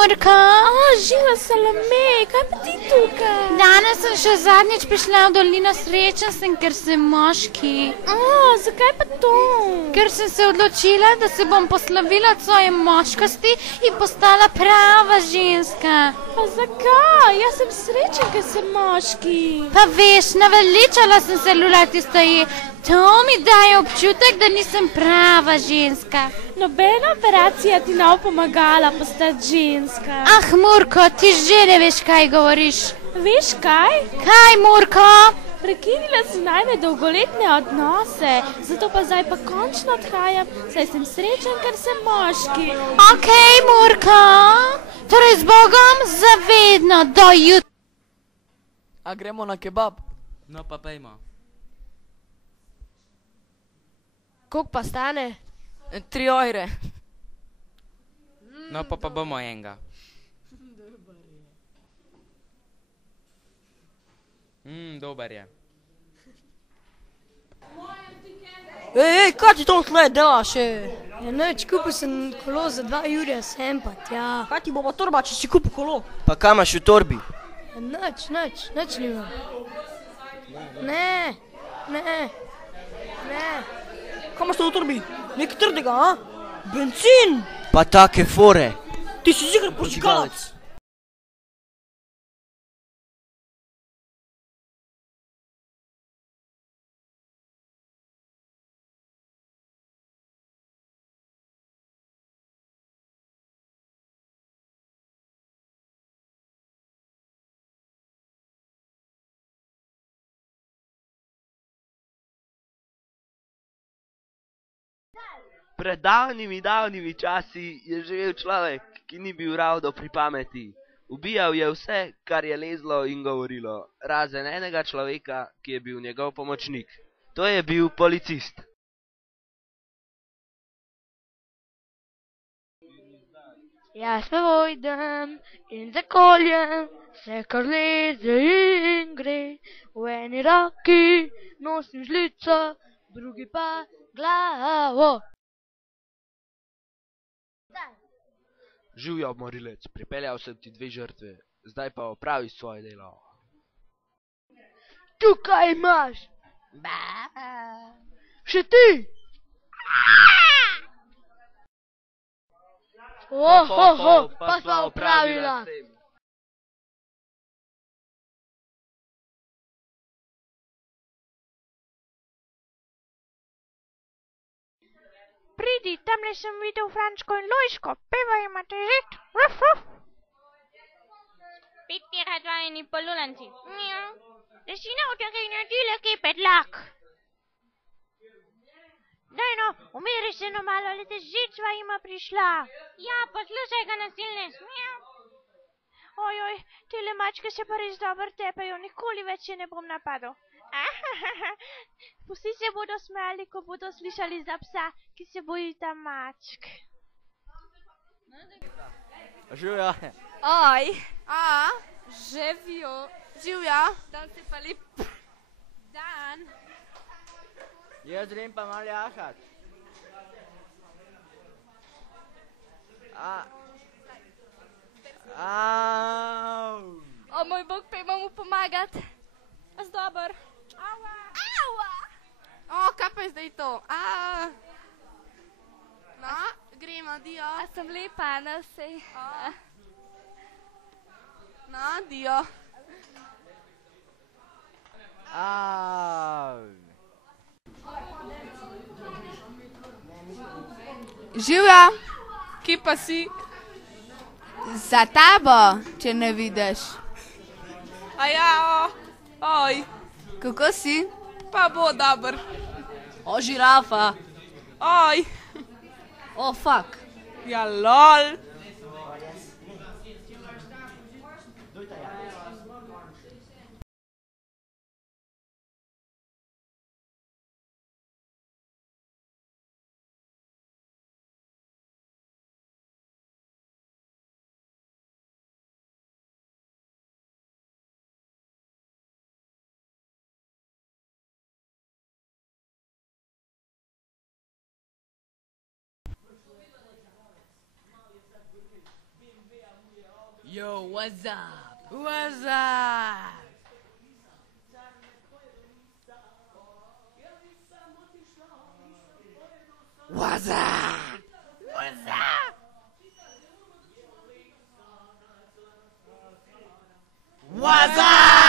Murko. Živa Salome, kaj pa ti tukaj? Danes sem še zadnjič prišla v dolino, srečen sem, ker sem moški. Zakaj pa to? Ker sem se odločila, da se bom poslovila od svoje moškosti in postala prava ženska. Pa zakaj? Jaz sem srečen, ker sem moški. Pa veš, naveličala sem se lulati stoji. To mi daje občutek, da nisem prava ženska. Nobena operacija ti ne bo pomagala postati ženska. Murko, ti že ne veš, kaj govoriš. Veš kaj? Kaj, Murko? Prekinila si najme dolgoletne odnose, zato pa zdaj pa končno odhajam, saj sem srečen, ker sem moški. Okej, Murko. Torej z Bogom zavedno, do jutra. A gremo na kebab? No pa pejmo. Koliko pa stane? 3 €. No pa bomo enega. Dober je. Ej, kaj ti to tle delaš? Ja, neč, kupil sem kolo za 2 € sem pa tja. Kaj ti bo pa torba, če si kupil kolo? Pa kaj imaš v torbi? Ja, neč nimam. Ne. Kaj imaš to v torbi? Nekaj trdega, a? Benzin! Pa take fore. Ti si zigar požigalec. Pred davnimi časi je živel človek, ki ni bil ravno pri pameti. Ubijal je vse, kar je lezlo in govorilo, razen enega človeka, ki je bil njegov pomočnik. To je bil policist. Jaz pa vojdem in zakoljem vse, kar leze in gre. V eni roki nosim žlico, drugi pa glavo. Živjo, morilec, pripeljal sem ti 2 žrtve, zdaj pa opravi svoje delo. Tukaj imaš. Še ti. Pa sva opravila. Pridi, tamle sem videl Frančko in Lojzko, pevaj imate žit. Spet razvajeni polulanci. Da si navtakaj naredila kaj pedlak. Daj no, umiri se no malo, lete žit sva ima prišla. Ja, poslušaj ga nasilnes. Ojoj, tele mačke se pa res dobro tepejo, nikoli več se ne bom napadal. Vsi se bodo smejali, ko bodo slišali za psa, ki se bojita mačk. Živja. Oj. Živja. Dan se pa lep dan. Jaz grem pa malo jahat. O moj bog, pejmo mu pomagat. Dober. Aua. Kaj pa je zdaj to? No, gremo, dio. A sem lepa, ne sej. No, dio. Živja, kje pa si? Za tabo, če ne vidiš. Oj. Kako si? Pa bo dober. O, žirafa. Oj. O, fuck. Ja, lol. Yo, what's up? What's up? What's up? What's up? What's up?